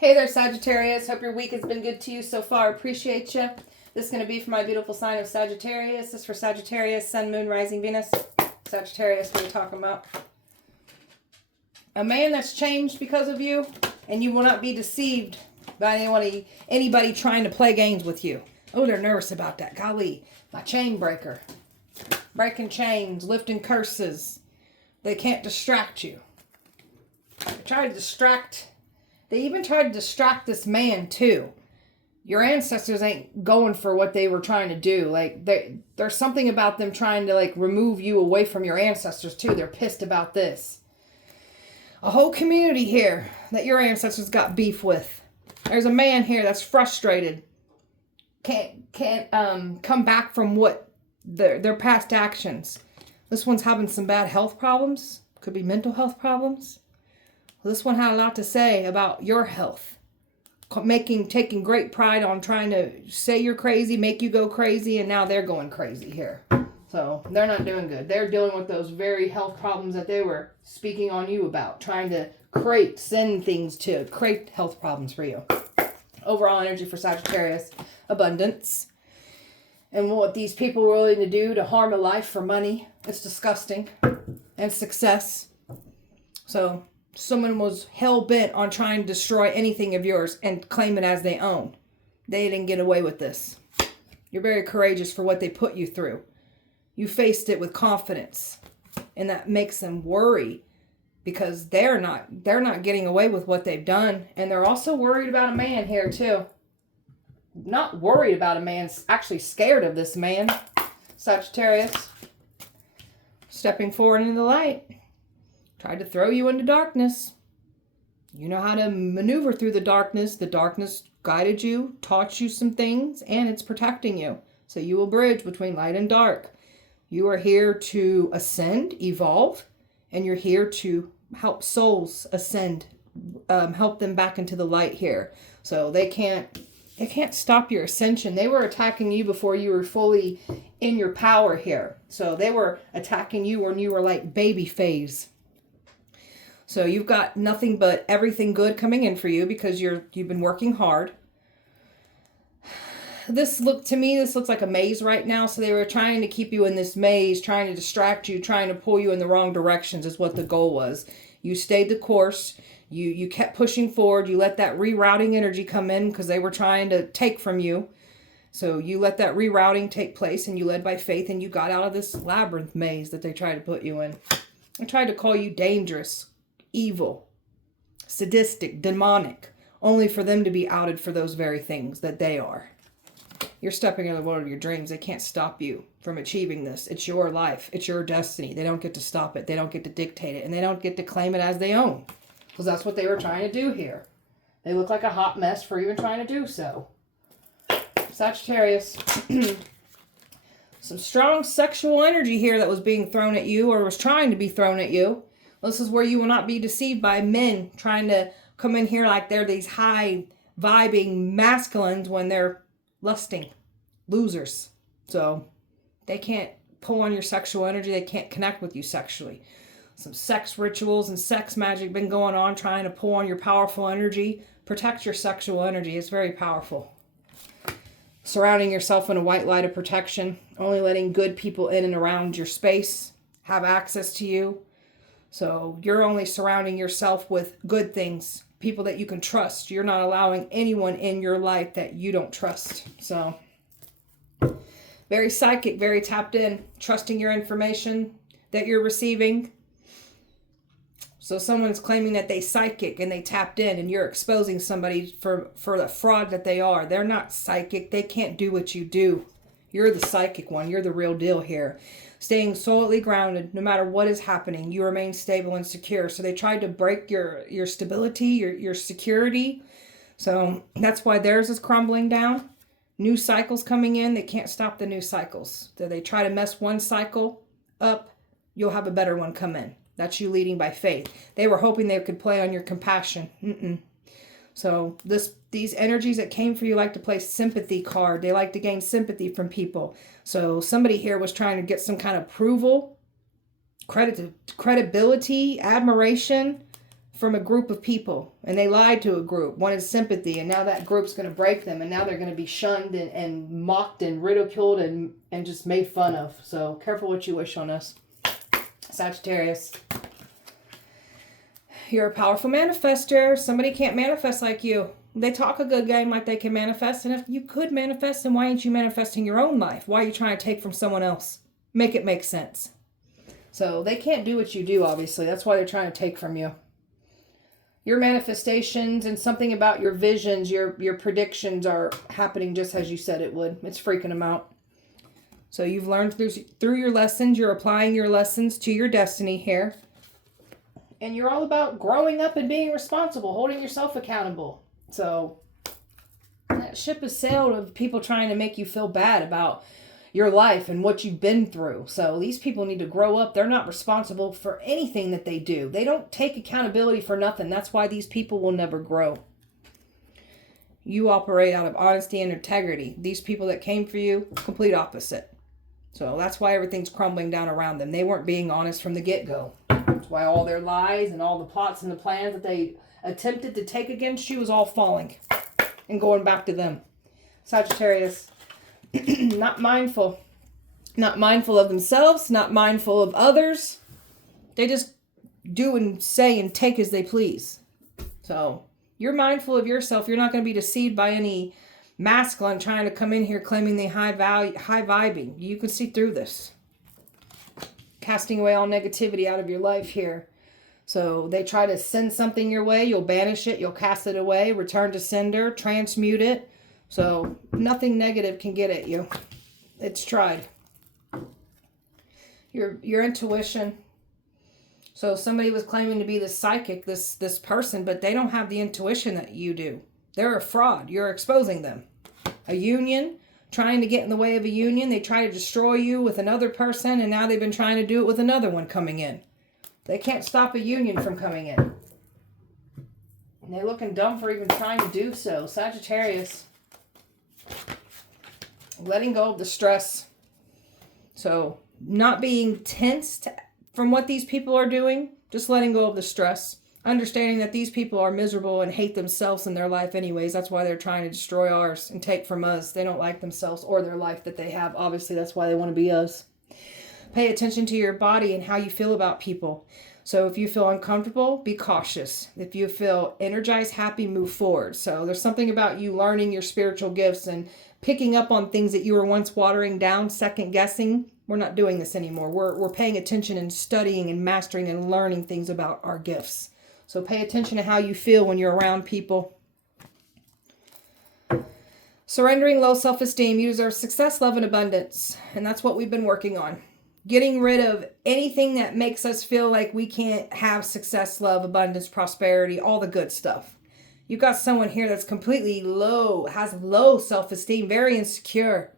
Hey there, Sagittarius. Hope your week has been good to you so far. Appreciate you. This is going to be for my beautiful sign of Sagittarius. This is for Sagittarius, Sun, Moon, Rising, Venus. Sagittarius, what are we talking about? A man that's changed because of you, and you will not be deceived by anybody trying to play games with you. Oh, they're nervous about that. Golly, my chain breaker. Breaking chains, lifting curses. They can't distract you. They even tried to distract this man too. Your ancestors ain't going for what they were trying to do. Like there's something about them trying to like remove you away from your ancestors too. They're pissed about this. A whole community here that your ancestors got beef with. There's a man here that's frustrated. Can't come back from what their past actions. This one's having some bad health problems. Could be mental health problems. Well, this one had a lot to say about your health. Taking great pride on trying to say you're crazy, make you go crazy, and now they're going crazy here. So they're not doing good. They're dealing with those very health problems that they were speaking on you about, trying to send things to create health problems for you. Overall energy for Sagittarius, abundance. And what these people were willing to do to harm a life for money, it's disgusting. And success. So someone was hell-bent on trying to destroy anything of yours and claim it as they own. They didn't get away with this. You're very courageous for what they put you through. You faced it with confidence. And that makes them worry because they're not getting away with what they've done. And they're also worried about a man here too. Not worried about a man, actually scared of this man. Sagittarius. Stepping forward into the light. Tried to throw you into darkness. You know how to maneuver through the darkness. The darkness guided you, taught you some things, and it's protecting you. So you will bridge between light and dark. You are here to ascend, evolve, and you're here to help souls ascend, help them back into the light here. So they can't stop your ascension. They were attacking you before you were fully in your power here. So they were attacking you when you were like baby phase. So you've got nothing but everything good coming in for you because you've been working hard. This looks like a maze right now. So they were trying to keep you in this maze, trying to distract you, trying to pull you in the wrong directions is what the goal was. You stayed the course. You kept pushing forward. You let that rerouting energy come in because they were trying to take from you. So you let that rerouting take place and you led by faith and you got out of this labyrinth maze that they tried to put you in. They tried to call you dangerous, evil, sadistic, demonic, only for them to be outed for those very things that they are. You're stepping into the world of your dreams. They can't stop you from achieving this. It's your life. It's your destiny. They don't get to stop it. They don't get to dictate it. And they don't get to claim it as they own. Because that's what they were trying to do here. They look like a hot mess for even trying to do so. Sagittarius. Some strong sexual energy here that was being thrown at you or was trying to be thrown at you. This is where you will not be deceived by men trying to come in here like they're these high vibing masculines when they're lusting. Losers. So they can't pull on your sexual energy. They can't connect with you sexually. Some sex rituals and sex magic been going on trying to pull on your powerful energy. Protect your sexual energy. It's very powerful. Surrounding yourself in a white light of protection. Only letting good people in and around your space have access to you. So you're only surrounding yourself with good things, people that you can trust. You're not allowing anyone in your life that you don't trust. So very psychic, very tapped in, trusting your information that you're receiving. So someone's claiming that they psychic and they tapped in and you're exposing somebody for the fraud that they are. They're not psychic. They can't do what you do. You're the psychic one. You're the real deal here. Staying solidly grounded, no matter what is happening, you remain stable and secure. So they tried to break your stability, your security. So that's why theirs is crumbling down. New cycles coming in. They can't stop the new cycles. So they try to mess one cycle up, you'll have a better one come in. That's you leading by faith. They were hoping they could play on your compassion. So these energies that came for you like to play sympathy card. They like to gain sympathy from people. So somebody here was trying to get some kind of approval, credibility, admiration, from a group of people, and they lied to a group, wanted sympathy, and now that group's going to break them, and now they're going to be shunned and mocked and ridiculed and just made fun of. So careful what you wish on us, Sagittarius. You're a powerful manifester. Somebody can't manifest like you. They talk a good game like they can manifest, and if you could manifest, then why aren't you manifesting your own life? Why are you trying to take from someone else? Make it make sense. So they can't do what you do, obviously. That's why they're trying to take from you. Your manifestations and something about your visions, your predictions are happening just as you said it would. It's freaking them out. So you've learned through your lessons. You're applying your lessons to your destiny here. And you're all about growing up and being responsible, holding yourself accountable. So that ship has sailed of people trying to make you feel bad about your life and what you've been through. So these people need to grow up. They're not responsible for anything that they do. They don't take accountability for nothing. That's why these people will never grow. You operate out of honesty and integrity. These people that came for you, complete opposite. So that's why everything's crumbling down around them. They weren't being honest from the get-go. That's why all their lies and all the plots and the plans that they attempted to take against you is all falling and going back to them. Sagittarius. Not mindful of themselves, not mindful of others. They just do and say and take as they please. So you're mindful of yourself. You're not going to be deceived by any masculine trying to come in here claiming they high vibing. You can see through this. Casting away all negativity out of your life here. So they try to send something your way. You'll banish it. You'll cast it away. Return to sender. Transmute it. So nothing negative can get at you. It's tried. Your intuition. So somebody was claiming to be this psychic, this person, but they don't have the intuition that you do. They're a fraud. You're exposing them. A union, trying to get in the way of a union. They try to destroy you with another person, and now they've been trying to do it with another one coming in. They can't stop a union from coming in. And they're looking dumb for even trying to do so. Sagittarius. Letting go of the stress. So not being tensed from what these people are doing. Just letting go of the stress. Understanding that these people are miserable and hate themselves in their life anyways. That's why they're trying to destroy ours and take from us. They don't like themselves or their life that they have. Obviously, that's why they want to be us. Pay attention to your body and how you feel about people. So if you feel uncomfortable, be cautious. If you feel energized, happy, move forward. So there's something about you learning your spiritual gifts and picking up on things that you were once watering down, second guessing. We're not doing this anymore. We're paying attention and studying and mastering and learning things about our gifts. So pay attention to how you feel when you're around people. Surrendering low self-esteem. You deserve success, love, and abundance. And that's what we've been working on. Getting rid of anything that makes us feel like we can't have success, love, abundance, prosperity, all the good stuff. You've got someone here that's completely low, has low self-esteem, very insecure,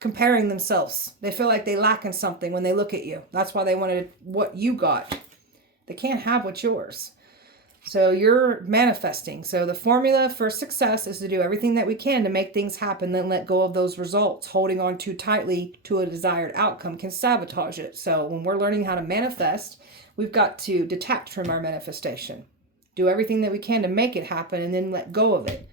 comparing themselves. They feel like they lack in something when they look at you. That's why they wanted what you got. They can't have what's yours. So you're manifesting. So the formula for success is to do everything that we can to make things happen, then let go of those results. Holding on too tightly to a desired outcome can sabotage it. So when we're learning how to manifest, we've got to detach from our manifestation. Do everything that we can to make it happen and then let go of it.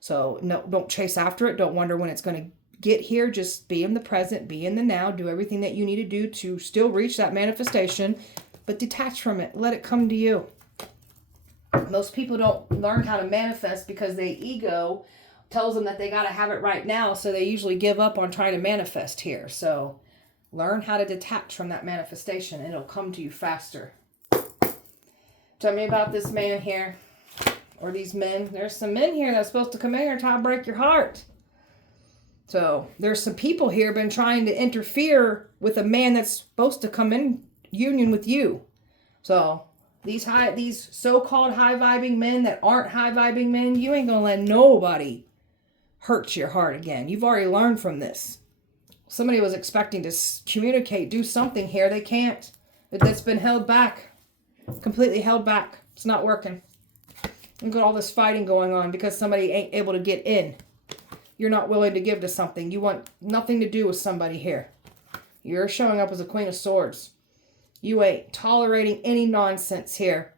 So no, don't chase after it. Don't wonder when it's going to get here. Just be in the present, be in the now. Do everything that you need to do to still reach that manifestation, but detach from it. Let it come to you. Most people don't learn how to manifest because their ego tells them that they got to have it right now. So they usually give up on trying to manifest here. So learn how to detach from that manifestation and it'll come to you faster. Tell me about this man here. Or these men. There's some men here that's supposed to come in here and try to break your heart. So there's some people here been trying to interfere with a man that's supposed to come in union with you. So these so-called high-vibing men that aren't high-vibing men, you ain't going to let nobody hurt your heart again. You've already learned from this. Somebody was expecting to communicate, do something here. They can't. That's been held back. Completely held back. It's not working. Look at all this fighting going on because somebody ain't able to get in. You're not willing to give to something. You want nothing to do with somebody here. You're showing up as a Queen of Swords. You ain't tolerating any nonsense here.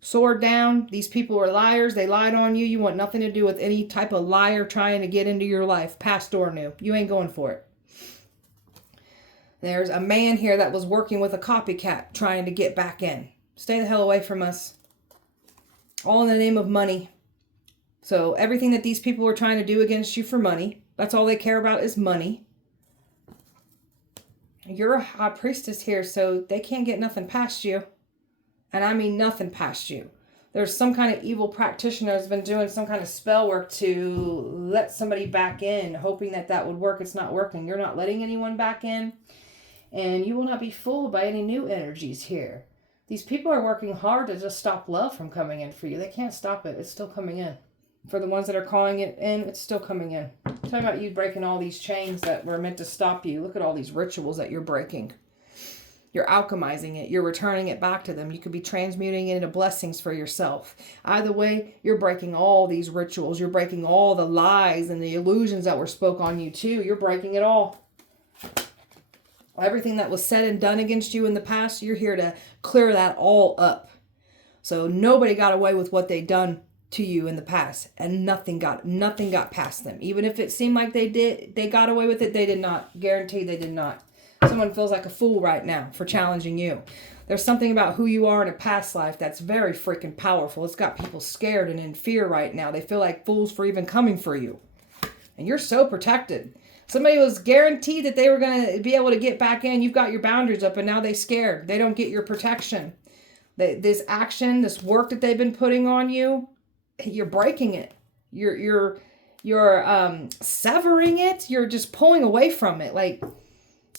Sword down. These people are liars. They lied on you. You want nothing to do with any type of liar trying to get into your life, past or new. You ain't going for it. There's a man here that was working with a copycat trying to get back in. Stay the hell away from us. All in the name of money. So everything that these people are trying to do against you for money, that's all they care about is money. You're a high priestess here, so they can't get nothing past you. And I mean nothing past you. There's some kind of evil practitioner that's been doing some kind of spell work to let somebody back in, hoping that that would work. It's not working. You're not letting anyone back in. And you will not be fooled by any new energies here. These people are working hard to just stop love from coming in for you. They can't stop it. It's still coming in. For the ones that are calling it in, it's still coming in. I'm talking about you breaking all these chains that were meant to stop you. Look at all these rituals that you're breaking. You're alchemizing it. You're returning it back to them. You could be transmuting it into blessings for yourself. Either way, you're breaking all these rituals. You're breaking all the lies and the illusions that were spoke on you too. You're breaking it all. Everything that was said and done against you in the past, you're here to clear that all up. So nobody got away with what they done to you in the past, and nothing got past them. Even if it seemed like they got away with it, they did not. Guarantee they did not. Someone feels like a fool right now for challenging you. There's something about who you are in a past life that's very freaking powerful. It's got people scared and in fear right now. They feel like fools for even coming for you. And you're so protected. Somebody was guaranteed that they were going to be able to get back in. You've got your boundaries up, and now they're scared. They don't get your protection. This action, this work that they've been putting on you, you're breaking it. You're severing it. You're just pulling away from it. Like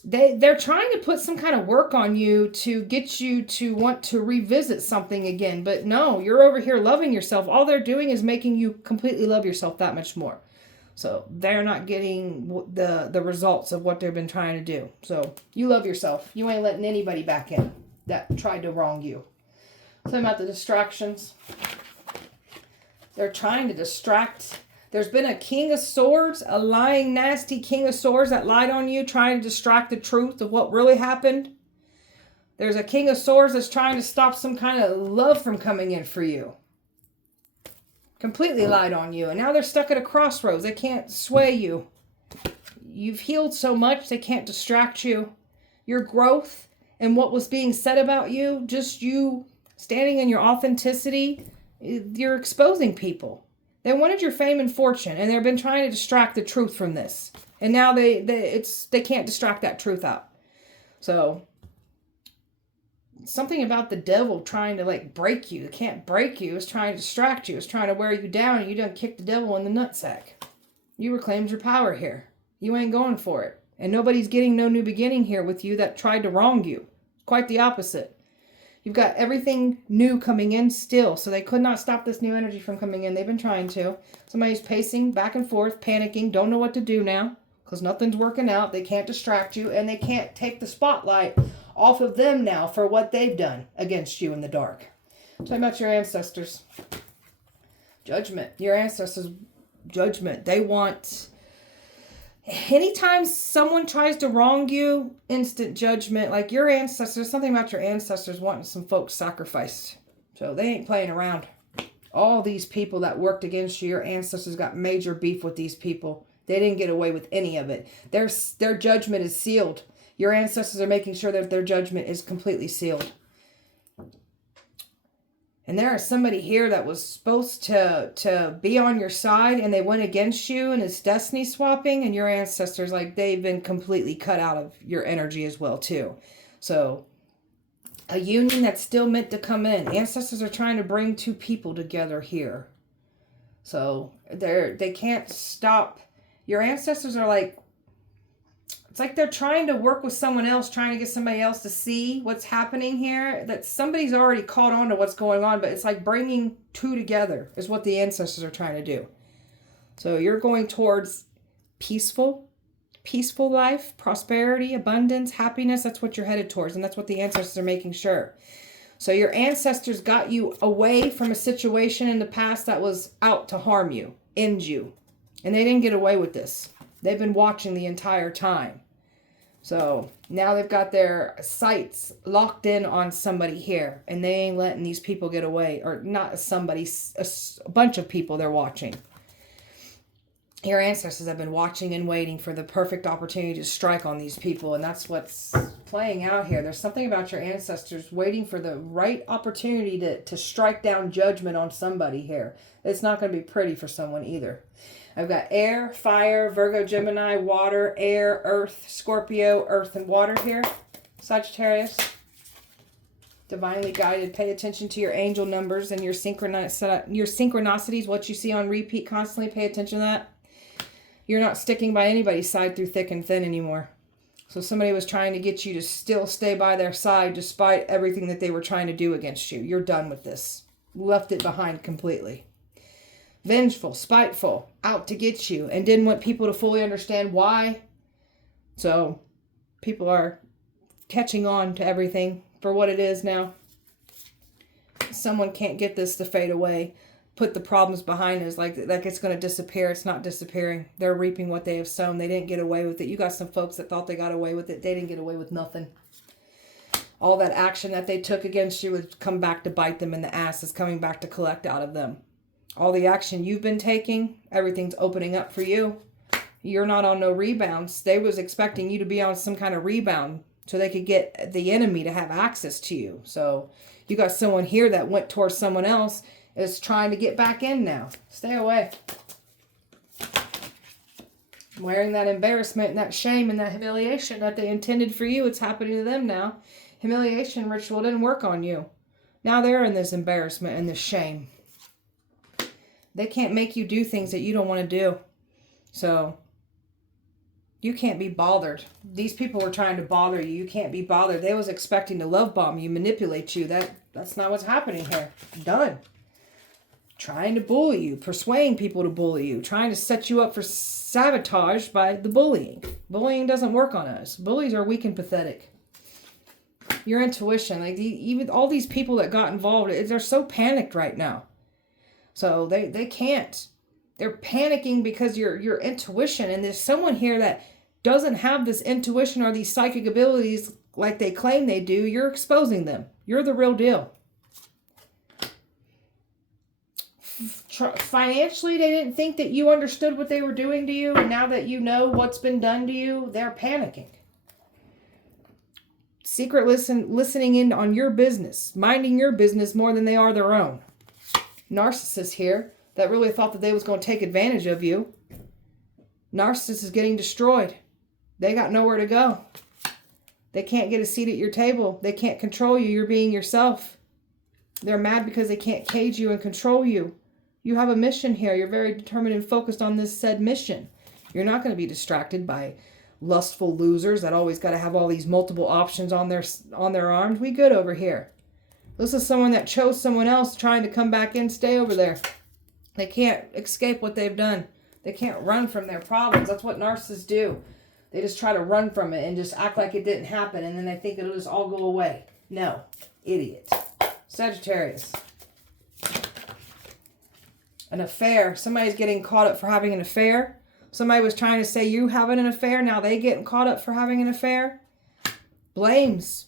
they're trying to put some kind of work on you to get you to want to revisit something again. But no, you're over here loving yourself. All they're doing is making you completely love yourself that much more. So they're not getting the results of what they've been trying to do. So you love yourself. You ain't letting anybody back in that tried to wrong you. Talking about the distractions. They're trying to distract. There's been a King of Swords, a lying, nasty King of Swords that lied on you, trying to distract the truth of what really happened. There's a King of Swords that's trying to stop some kind of love from coming in for you. Completely lied on you. And now they're stuck at a crossroads. They can't sway you. You've healed so much, they can't distract you. Your growth and what was being said about you, just you standing in your authenticity, you're exposing people. They wanted your fame and fortune, and they've been trying to distract the truth from this. And now they can't distract that truth out. So something about the devil trying to like break you. It can't break you. It's trying to distract you. It's trying to wear you down, and you done kicked the devil in the nutsack. You reclaimed your power here. You ain't going for it. And nobody's getting no new beginning here with you that tried to wrong you. Quite the opposite. You've got everything new coming in still. So they could not stop this new energy from coming in. They've been trying to. Somebody's pacing back and forth, panicking, don't know what to do now because nothing's working out. They can't distract you, and they can't take the spotlight off of them now for what they've done against you in the dark. Talking about your ancestors. Judgment. Your ancestors, judgment. They want... Anytime someone tries to wrong you, instant judgment. Like your ancestors, something about your ancestors wanting some folks sacrificed. So they ain't playing around. All these people that worked against you, your ancestors got major beef with these people. They didn't get away with any of it. Their judgment is sealed. Your ancestors are making sure that their judgment is completely sealed. And there is somebody here that was supposed to be on your side, and they went against you, and it's destiny swapping, and your ancestors, like, they've been completely cut out of your energy as well, too. So, a union that's still meant to come in. Ancestors are trying to bring two people together here. So, they can't stop. Your ancestors are like, it's like they're trying to work with someone else, trying to get somebody else to see what's happening here. That somebody's already caught on to what's going on, but it's like bringing two together is what the ancestors are trying to do. So you're going towards peaceful life, prosperity, abundance, happiness. That's what you're headed towards, and that's what the ancestors are making sure. So your ancestors got you away from a situation in the past that was out to harm you, end you, and they didn't get away with this. They've been watching the entire time. So now they've got their sights locked in on somebody here, and they ain't letting these people get away. Or not somebody, a bunch of people they're watching. Your ancestors have been watching and waiting for the perfect opportunity to strike on these people, and that's what's playing out here. There's something about your ancestors waiting for the right opportunity to strike down judgment on somebody here. It's not going to be pretty for someone either. I've got air, fire, Virgo, Gemini, water, air, earth, Scorpio, earth, and water here. Sagittarius. Divinely guided. Pay attention to your angel numbers and your synchronicities, what you see on repeat constantly. Pay attention to that. You're not sticking by anybody's side through thick and thin anymore. So somebody was trying to get you to still stay by their side despite everything that they were trying to do against you. You're done with this. Left it behind completely. Vengeful, spiteful, out to get you, and didn't want people to fully understand why. So people are catching on to everything for what it is now. Someone can't get this to fade away. Put the problems behind us like it's going to disappear. It's not disappearing. They're reaping what they have sown. They didn't get away with it. You got some folks that thought they got away with it. They didn't get away with nothing. All that action that they took against you would come back to bite them in the ass. It's coming back to collect out of them. All the action you've been taking, everything's opening up for you. You're not on no rebounds. They was expecting you to be on some kind of rebound so they could get the enemy to have access to you. So you got someone here that went towards someone else, is trying to get back in now. Stay away. Wearing that embarrassment and that shame and that humiliation that they intended for you, it's happening to them now. Humiliation ritual didn't work on you. Now they're in this embarrassment and this shame. They can't make you do things that you don't want to do. So you can't be bothered. These people were trying to bother you. You can't be bothered. They was expecting to love bomb you, manipulate you. That's not what's happening here. Done. Trying to bully you, persuading people to bully you, trying to set you up for sabotage by the bullying. Bullying doesn't work on us. Bullies are weak and pathetic. Your intuition, like even all these people that got involved, they're so panicked right now. So they can't. They're panicking because your intuition, and there's someone here that doesn't have this intuition or these psychic abilities like they claim they do. You're exposing them. You're the real deal. Financially, they didn't think that you understood what they were doing to you, and now that you know what's been done to you, they're panicking. Secret listening in on your business, minding your business more than they are their own. Narcissist here that really thought that they was going to take advantage of you. Narcissist is getting destroyed. They got nowhere to go. They can't get a seat at your table. They can't control you. You're being yourself. They're mad because they can't cage you and control you. You have a mission here. You're very determined and focused on this said mission. You're not going to be distracted by lustful losers that always got to have all these multiple options on their arms. We good over here. This is someone that chose someone else trying to come back in, stay over there. They can't escape what they've done. They can't run from their problems. That's what narcissists do. They just try to run from it and just act like it didn't happen, and then they think it'll just all go away. No. Idiot. Sagittarius. An affair. Somebody's getting caught up for having an affair. Somebody was trying to say you having an affair. Now they getting caught up for having an affair. Blames.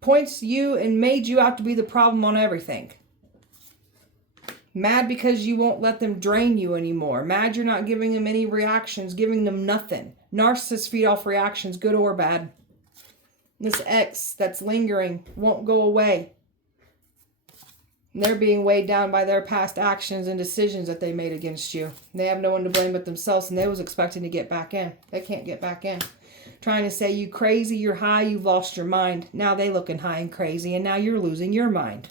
Points you and made you out to be the problem on everything. Mad because you won't let them drain you anymore. Mad you're not giving them any reactions, giving them nothing. Narcissists feed off reactions, good or bad. This ex that's lingering won't go away. And they're being weighed down by their past actions and decisions that they made against you. They have no one to blame but themselves, and they was expecting to get back in. They can't get back in. Trying to say you crazy, you're high, you've lost your mind. Now they looking high and crazy, and now you're losing your mind.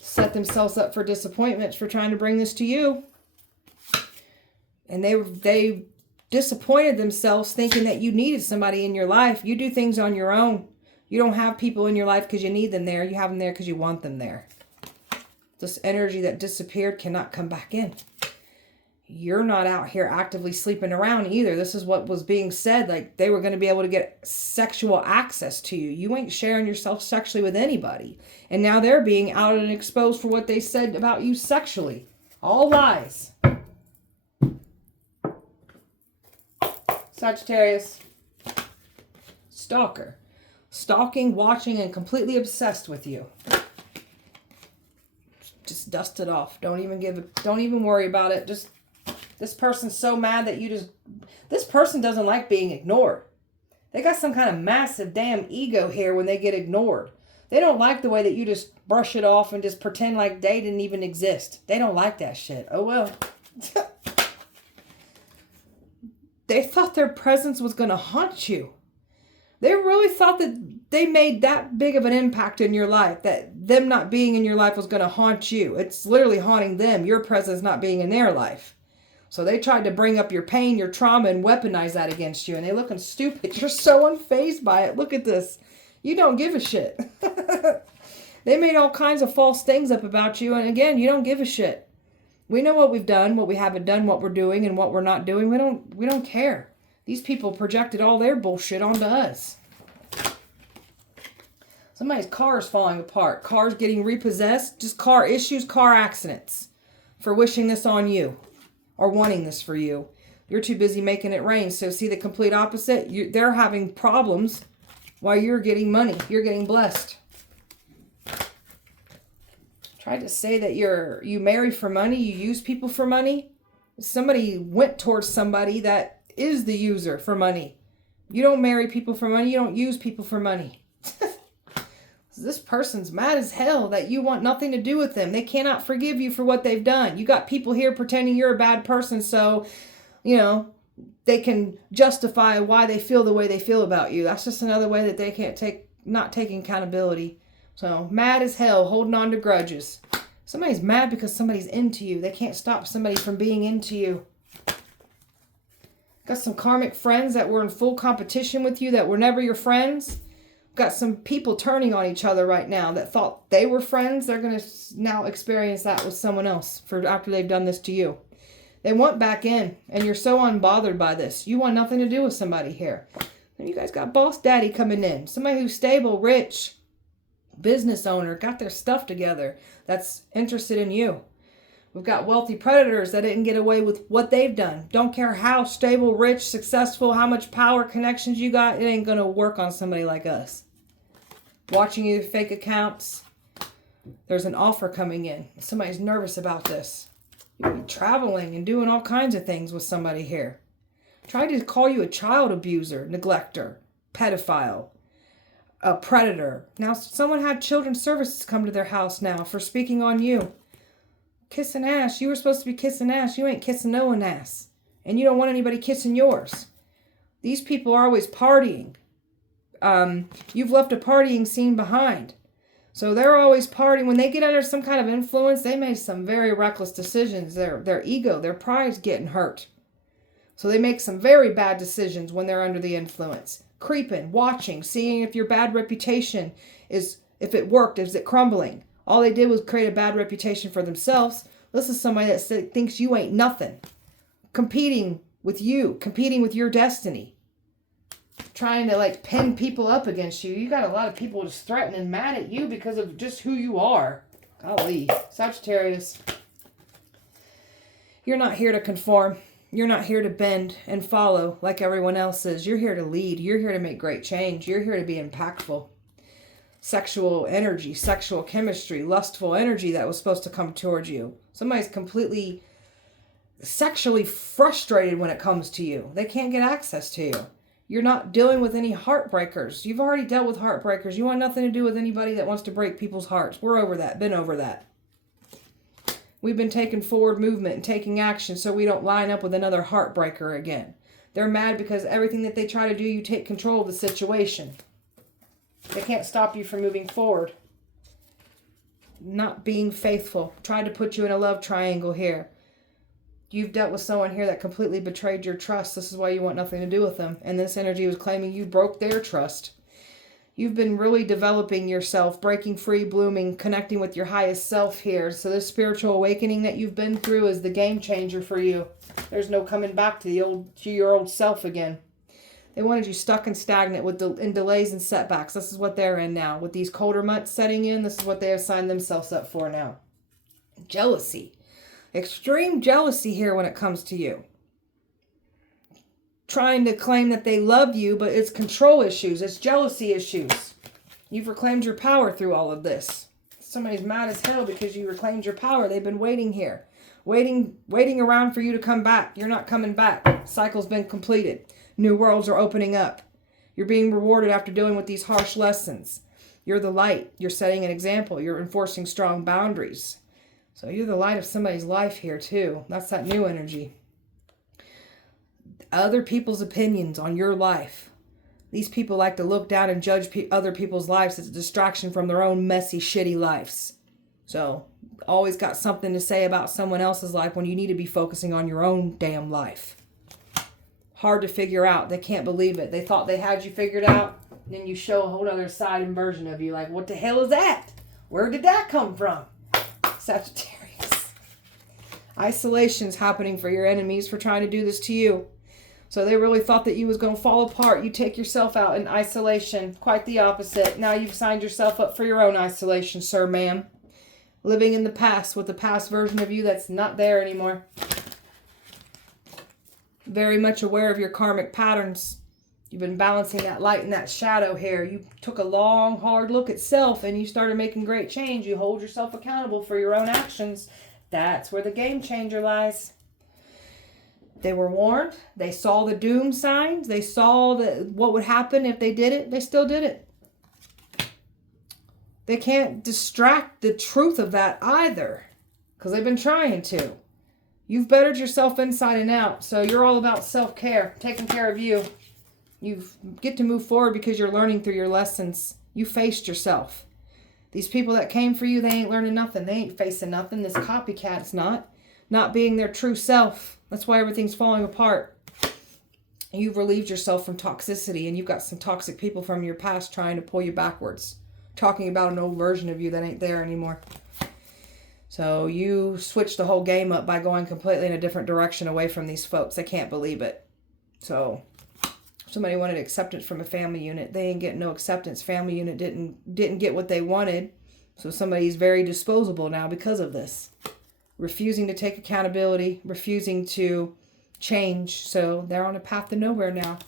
Set themselves up for disappointments for trying to bring this to you. And they disappointed themselves thinking that you needed somebody in your life. You do things on your own. You don't have people in your life because you need them there. You have them there because you want them there. This energy that disappeared cannot come back in. You're not out here actively sleeping around either. This is what was being said. Like they were going to be able to get sexual access to you. You ain't sharing yourself sexually with anybody. And now they're being outed and exposed for what they said about you sexually. All lies. Sagittarius. Stalker. Stalking, watching, and completely obsessed with you. Just dust it off. Don't even worry about it. Just, this person's so mad that this person doesn't like being ignored. They got some kind of massive damn ego here when they get ignored. They don't like the way that you just brush it off and just pretend like they didn't even exist. They don't like that shit. Oh well. They thought their presence was going to haunt you. They really thought that they made that big of an impact in your life, that them not being in your life was going to haunt you. It's literally haunting them, your presence not being in their life. So they tried to bring up your pain, your trauma, and weaponize that against you. And they're looking stupid. You're so unfazed by it. Look at this. You don't give a shit. They made all kinds of false things up about you. And again, you don't give a shit. We know what we've done, what we haven't done, what we're doing, and what we're not doing. We don't care. These people projected all their bullshit onto us. Somebody's car is falling apart. Cars getting repossessed. Just car issues, car accidents. For wishing this on you. Or wanting this for you. You're too busy making it rain. So see the complete opposite? They're having problems while you're getting money. You're getting blessed. Tried to say that you marry for money, you use people for money. Somebody went towards somebody that is the user for money. You don't marry people for money, you don't use people for money. This person's mad as hell that you want nothing to do with them. They cannot forgive you for what they've done. You got people here pretending you're a bad person so, they can justify why they feel the way they feel about you. That's just another way that they can't not taking accountability. So, mad as hell, holding on to grudges. Somebody's mad because somebody's into you. They can't stop somebody from being into you. Got some karmic friends that were in full competition with you that were never your friends. Got some people turning on each other right now that thought they were friends. They're going to now experience that with someone else after they've done this to you. They want back in, and you're so unbothered by this. You want nothing to do with somebody here. And you guys got boss daddy coming in. Somebody who's stable, rich, business owner, got their stuff together, that's interested in you. We've got wealthy predators that didn't get away with what they've done. Don't care how stable, rich, successful, how much power, connections you got, it ain't going to work on somebody like us. Watching your fake accounts. There's an offer coming in. Somebody's nervous about this. You'll be traveling and doing all kinds of things with somebody here. Tried to call you a child abuser, neglector, pedophile, a predator. Now someone had children's services come to their house now for speaking on you. Kissing ass. You were supposed to be kissing ass. You ain't kissing no one ass. And you don't want anybody kissing yours. These people are always partying. You've left a partying scene behind. So they're always partying. When they get under some kind of influence, they make some very reckless decisions. Their ego, their pride's getting hurt. So they make some very bad decisions when they're under the influence. Creeping, watching, seeing if your bad reputation if it worked, is it crumbling? All they did was create a bad reputation for themselves. This is somebody that thinks you ain't nothing. Competing with you, competing with your destiny. Trying to pin people up against you. You got a lot of people just threatening and mad at you because of just who you are. Golly. Sagittarius. You're not here to conform. You're not here to bend and follow like everyone else is. You're here to lead. You're here to make great change. You're here to be impactful. Sexual energy, sexual chemistry, lustful energy that was supposed to come towards you. Somebody's completely sexually frustrated when it comes to you. They can't get access to you. You're not dealing with any heartbreakers. You've already dealt with heartbreakers. You want nothing to do with anybody that wants to break people's hearts. We're over that. Been over that. We've been taking forward movement and taking action so we don't line up with another heartbreaker again. They're mad because everything that they try to do, you take control of the situation. They can't stop you from moving forward. Not being faithful. Tried to put you in a love triangle here. You've dealt with someone here that completely betrayed your trust. This is why you want nothing to do with them. And this energy was claiming you broke their trust. You've been really developing yourself, breaking free, blooming, connecting with your highest self here. So this spiritual awakening that you've been through is the game changer for you. There's no coming back to your old self again. They wanted you stuck and stagnant in delays and setbacks. This is what they're in now. With these colder months setting in, this is what they have signed themselves up for now. Jealousy. Extreme jealousy here when it comes to you. trying to claim that they love you, but it's control issues. It's jealousy issues. You've reclaimed your power through all of this. Somebody's mad as hell because you reclaimed your power. They've been waiting here. Waiting around for you to come back. You're not coming back. Cycle's been completed. New worlds are opening up. You're being rewarded after dealing with these harsh lessons. You're the light. You're setting an example. You're enforcing strong boundaries. So you're the light of somebody's life here too. That's that new energy. Other people's opinions on your life. These people like to look down and judge other people's lives as a distraction from their own messy, shitty lives. So, always got something to say about someone else's life when you need to be focusing on your own damn life. Hard to figure out. They can't believe it. They thought they had you figured out. And then you show a whole other side and version of you. Like, what the hell is that? Where did that come from? Sagittarius. Isolation's happening for your enemies for trying to do this to you. So they really thought that you was going to fall apart. You take yourself out in isolation. Quite the opposite. Now you've signed yourself up for your own isolation, sir, ma'am. Living in the past with the past version of you that's not there anymore. Very much aware of your karmic patterns. You've been balancing that light and that shadow here. You took a long, hard look at self and you started making great change. You hold yourself accountable for your own actions. That's where the game changer lies. They were warned. They saw the doom signs. They saw what would happen if they did it. They still did it. They can't distract the truth of that either, because they've been trying to. You've bettered yourself inside and out, so you're all about self-care, taking care of you. You get to move forward because you're learning through your lessons. You faced yourself. These people that came for you, they ain't learning nothing. They ain't facing nothing. This copycat's not being their true self. That's why everything's falling apart. You've relieved yourself from toxicity, and you've got some toxic people from your past trying to pull you backwards, talking about an old version of you that ain't there anymore. So you switched the whole game up by going completely in a different direction away from these folks. They can't believe it. So somebody wanted acceptance from a family unit. They ain't getting no acceptance. Family unit didn't get what they wanted. So somebody's very disposable now because of this. Refusing to take accountability, refusing to change. So they're on a path to nowhere now.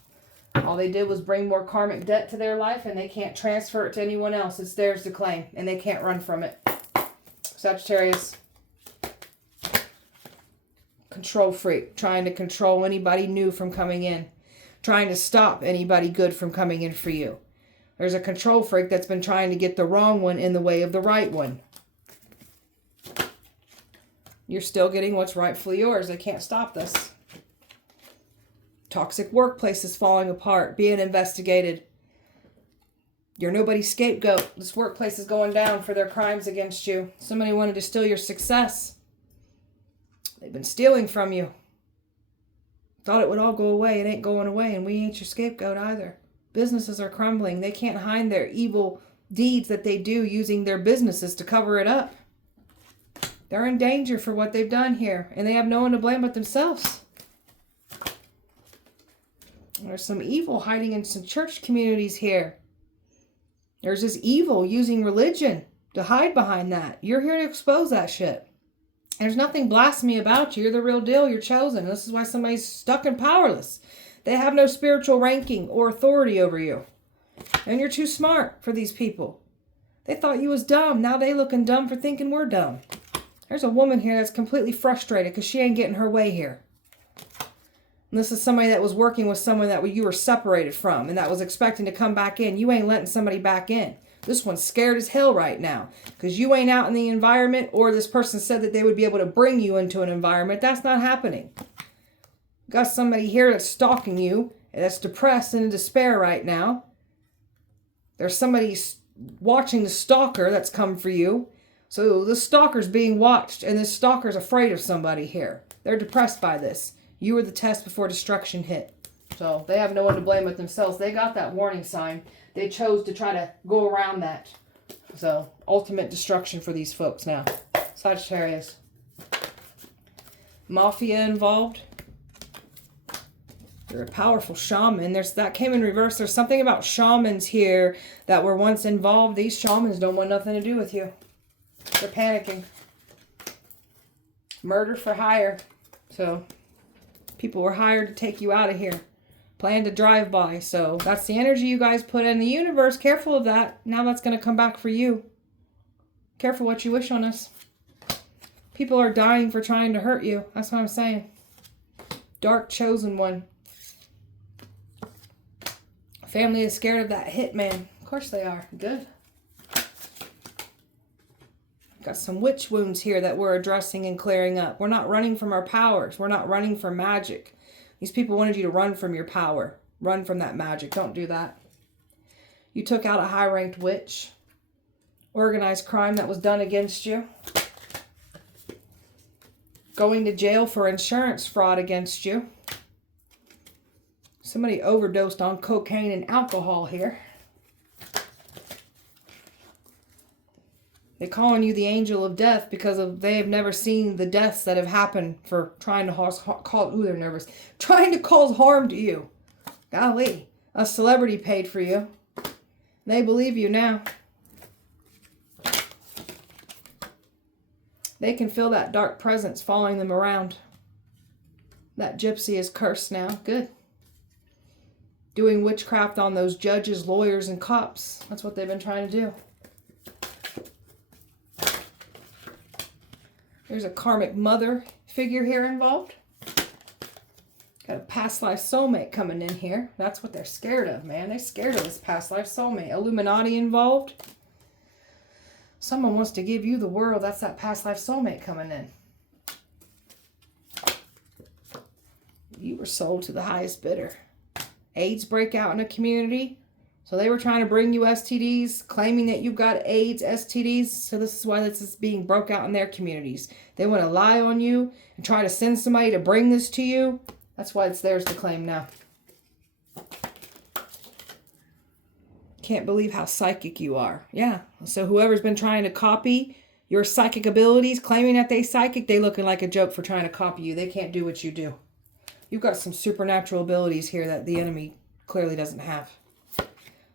All they did was bring more karmic debt to their life, and they can't transfer it to anyone else. It's theirs to claim, and they can't run from it. Sagittarius. Control freak. Trying to control anybody new from coming in. Trying to stop anybody good from coming in for you. There's a control freak that's been trying to get the wrong one in the way of the right one. You're still getting what's rightfully yours. They can't stop this. Toxic workplace is falling apart, being investigated. You're nobody's scapegoat. This workplace is going down for their crimes against you. Somebody wanted to steal your success. They've been stealing from you. Thought it would all go away. It ain't going away, and we ain't your scapegoat either. Businesses are crumbling. They can't hide their evil deeds that they do using their businesses to cover it up. They're in danger for what they've done here, and they have no one to blame but themselves. There's some evil hiding in some church communities here. There's this evil using religion to hide behind that. You're here to expose that shit. There's nothing blasphemy about you. You're the real deal. You're chosen. This is why somebody's stuck and powerless. They have no spiritual ranking or authority over you. And you're too smart for these people. They thought you was dumb. Now they looking dumb for thinking we're dumb. There's a woman here that's completely frustrated because she ain't getting her way here. And this is somebody that was working with someone that you were separated from and that was expecting to come back in. You ain't letting somebody back in. This one's scared as hell right now because you ain't out in the environment, or this person said that they would be able to bring you into an environment. That's not happening. Got somebody here that's stalking you and that's depressed and in despair right now. There's somebody watching the stalker that's come for you. So the stalker's being watched, and this stalker's afraid of somebody here. They're depressed by this. You were the test before destruction hit. So they have no one to blame but themselves. They got that warning sign. They chose to try to go around that. So ultimate destruction for these folks now. Sagittarius. Mafia involved. You're a powerful shaman. That came in reverse. There's something about shamans here that were once involved. These shamans don't want nothing to do with you. They're panicking. Murder for hire. So people were hired to take you out of here. Planned a drive-by. So that's the energy you guys put in the universe. Careful of that. Now that's going to come back for you. Careful what you wish on us. People are dying for trying to hurt you. That's what I'm saying. Dark chosen one. Family is scared of that hitman. Of course they are. Good. Got some witch wounds here that we're addressing and clearing up. We're not running from our powers. We're not running from magic. These people wanted you to run from your power. Run from that magic. Don't do that. You took out a high-ranked witch. Organized crime that was done against you. Going to jail for insurance fraud against you. Somebody overdosed on cocaine and alcohol here. They're calling you the angel of death because they have never seen the deaths that have happened for trying to they're nervous. Trying to cause harm to you. Golly, a celebrity paid for you. They believe you now. They can feel that dark presence following them around. That gypsy is cursed now. Good. Doing witchcraft on those judges, lawyers, and cops. That's what they've been trying to do. There's a karmic mother figure here involved. Got a past life soulmate coming in here. That's what they're scared of, man. They're scared of this past life soulmate. Illuminati involved. Someone wants to give you the world. That's that past life soulmate coming in. You were sold to the highest bidder. AIDS break out in a community. So they were trying to bring you STDs, claiming that you've got AIDS, STDs. So this is why this is being broke out in their communities. They want to lie on you and try to send somebody to bring this to you. That's why it's theirs to claim now. Can't believe how psychic you are. Yeah. So whoever's been trying to copy your psychic abilities, claiming that they're psychic, they looking like a joke for trying to copy you. They can't do what you do. You've got some supernatural abilities here that the enemy clearly doesn't have.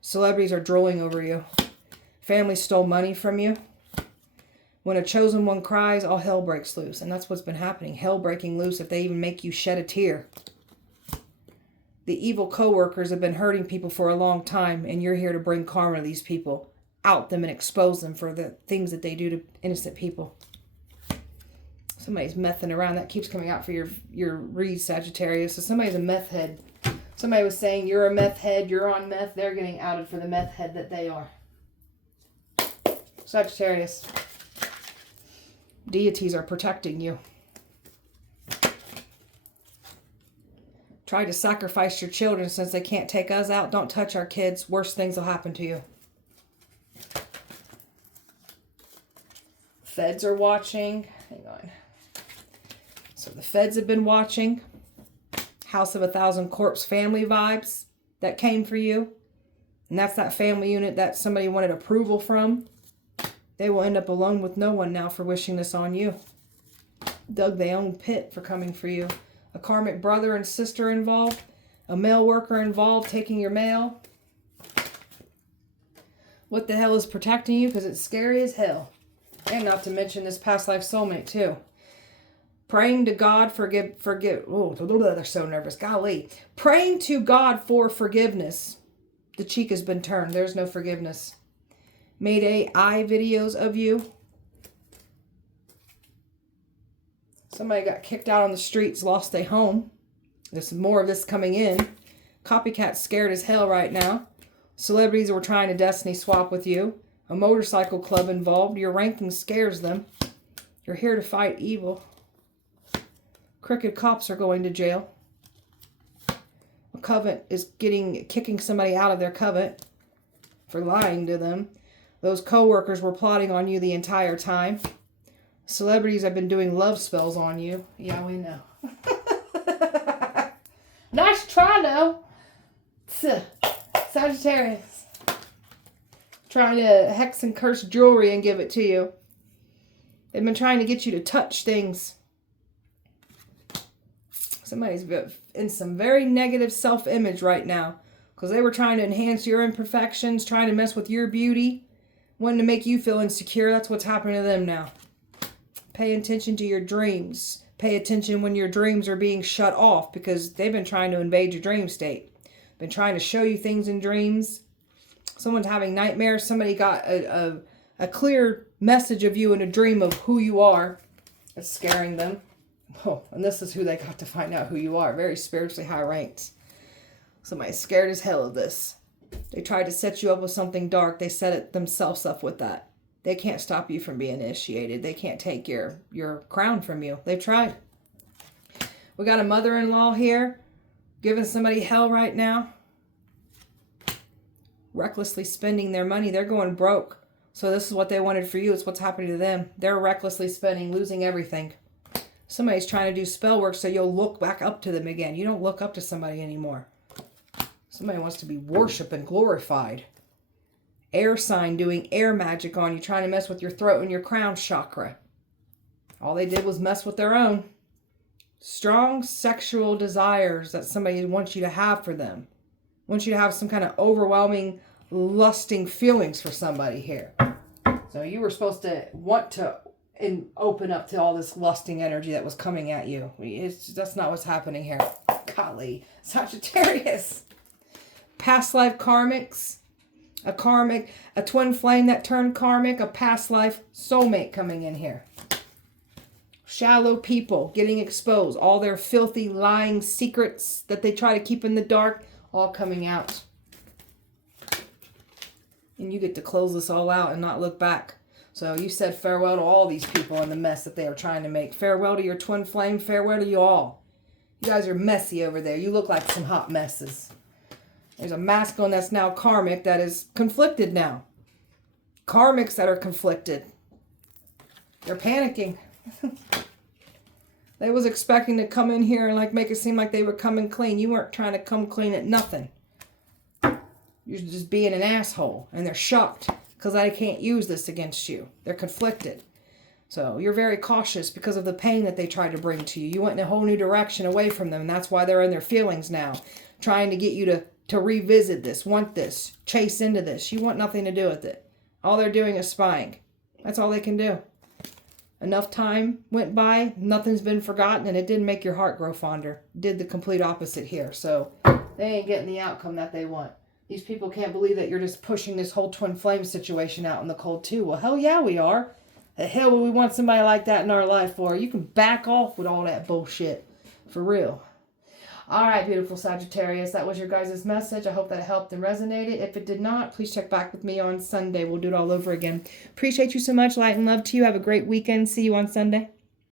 Celebrities are drooling over you. Family stole money from you. When a chosen one cries, all hell breaks loose. And that's what's been happening. Hell breaking loose if they even make you shed a tear. The evil co-workers have been hurting people for a long time. And you're here to bring karma to these people. Out them and expose them for the things that they do to innocent people. Somebody's messing around. That keeps coming out for your read, Sagittarius. So somebody's a meth head. Somebody was saying, you're a meth head, you're on meth. They're getting outed for the meth head that they are. Sagittarius. Deities are protecting you. Try to sacrifice your children since they can't take us out. Don't touch our kids. Worse things will happen to you. Feds are watching. Hang on. So the feds have been watching. House of 1,000 Corpse family vibes that came for you. And that's that family unit that somebody wanted approval from. They will end up alone with no one now for wishing this on you. Dug their own pit for coming for you. A karmic brother and sister involved. A mail worker involved taking your mail. What the hell is protecting you? Because it's scary as hell. And not to mention this past life soulmate too. Praying to God oh, they're so nervous. Golly. Praying to God for forgiveness. The cheek has been turned. There's no forgiveness. Made AI videos of you. Somebody got kicked out on the streets, lost their home. There's more of this coming in. Copycat's scared as hell right now. Celebrities were trying to destiny swap with you. A motorcycle club involved. Your ranking scares them. You're here to fight evil. Crooked cops are going to jail. A covenant is kicking somebody out of their covenant for lying to them. Those co-workers were plotting on you the entire time. Celebrities have been doing love spells on you. Yeah, we know. Nice try, though. Sagittarius. Trying to hex and curse jewelry and give it to you. They've been trying to get you to touch things. Somebody's in some very negative self-image right now. Because they were trying to enhance your imperfections. Trying to mess with your beauty. Wanting to make you feel insecure. That's what's happening to them now. Pay attention to your dreams. Pay attention when your dreams are being shut off. Because they've been trying to invade your dream state. been trying to show you things in dreams. Someone's having nightmares. Somebody got a clear message of you in a dream of who you are. It's scaring them. Oh, and this is who they got to find out who you are. Very spiritually high ranked. Somebody's scared as hell of this. They tried to set you up with something dark. They set it themselves up with that. They can't stop you from being initiated. They can't take your crown from you. They've tried. We got a mother-in-law here giving somebody hell right now. Recklessly spending their money. They're going broke. So this is what they wanted for you. It's what's happening to them. They're recklessly spending, losing everything. Somebody's trying to do spell work so you'll look back up to them again. You don't look up to somebody anymore. Somebody wants to be worshipped and glorified. Air sign doing air magic on you, trying to mess with your throat and your crown chakra. All they did was mess with their own. Strong sexual desires that somebody wants you to have for them. Wants you to have some kind of overwhelming, lusting feelings for somebody here. So you were supposed to want to open up to all this lusting energy that was coming at you. That's not what's happening here. Golly, Sagittarius. Past life karmics. A twin flame that turned karmic. A past life soulmate coming in here. Shallow people getting exposed. All their filthy, lying secrets that they try to keep in the dark, all coming out. And you get to close this all out and not look back. So you said farewell to all these people and the mess that they are trying to make. Farewell to your twin flame. Farewell to you all. You guys are messy over there. You look like some hot messes. There's a masculine that's now karmic that is conflicted now. Karmics that are conflicted. They're panicking. They was expecting to come in here and like make it seem like they were coming clean. You weren't trying to come clean at nothing. You're just being an asshole. And they're shocked because I can't use this against you. They're conflicted. So you're very cautious because of the pain that they tried to bring to you. You went in a whole new direction away from them. And that's why they're in their feelings now. Trying to get you to revisit this, want this, chase into this. You want nothing to do with it. All they're doing is spying. That's all they can do. Enough time went by, nothing's been forgotten, and it didn't make your heart grow fonder. It did the complete opposite here. So they ain't getting the outcome that they want. These people can't believe that you're just pushing this whole twin flame situation out in the cold too. Well, hell yeah, we are. The hell would we want somebody like that in our life for? You can back off with all that bullshit. For real. All right, beautiful Sagittarius. That was your guys' message. I hope that helped and resonated. If it did not, please check back with me on Sunday. We'll do it all over again. Appreciate you so much. Light and love to you. Have a great weekend. See you on Sunday.